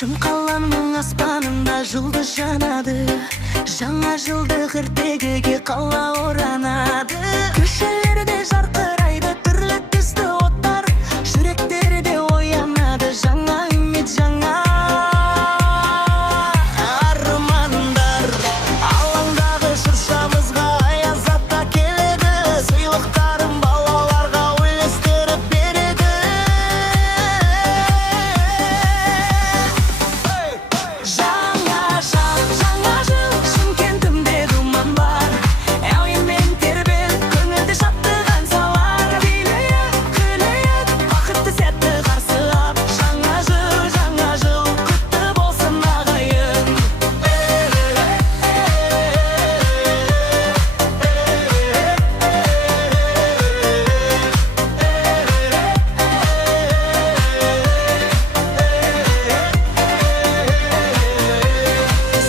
Шым қаламның аспанында жұлдыз жанады, жаңа жылдық ертегіге қала оранады. Көшелерде жарқырайды түрлі түсті оттар, жүректерде оянады жаңа үміт, жаңа армандар. Алаңдағы шыршамызға аяз ата келеді, сыйлықтарын балаларға үлестіріп береді. Жаңа жыл, Шымкентімде думан бар, әуенмен тербеліп көңілді шаттық ән салар. Билейік, күлейік, бақытты сәтті қарсы ап, жаңа жыл құтты болсын ағайын.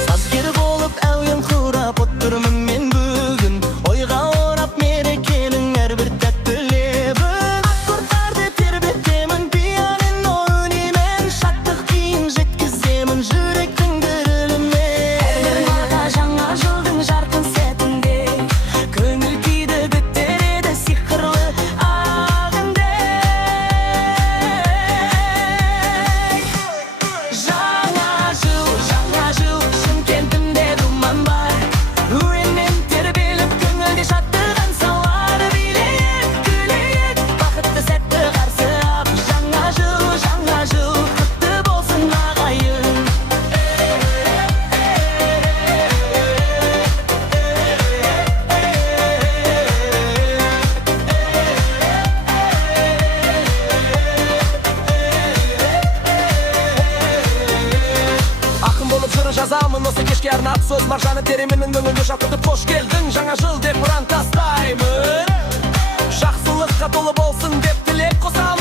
Сазгер болып әуен құрап отырмын мен бүгін, ойға орап мерекенің әрбір тәтті лебін. Аккордтарды тербетемін пианино үнемен, шаттық күйін жеткіземін жүректің дірілімен. Әрбір жаңа жылдың жарқын сәтінде көңіл күйді көтереді сиқырлы ақ үндей. Жаңа жыл, Шымкентімде думан бар, әуенмен тербеліп көңілде шаттық ән салар. Билейік, күлейік, бақытты сәтті қарсы ап, жаңа жыл құтты болсын ағайын. Ақын болып жыры жазамын осы кешке арнап, сөз маржаны теременің өңінде шақыртып қош келдің жаңа жыл деп ұран тастаймын. Жақсылыққа толы болсын деп тілек қосамын.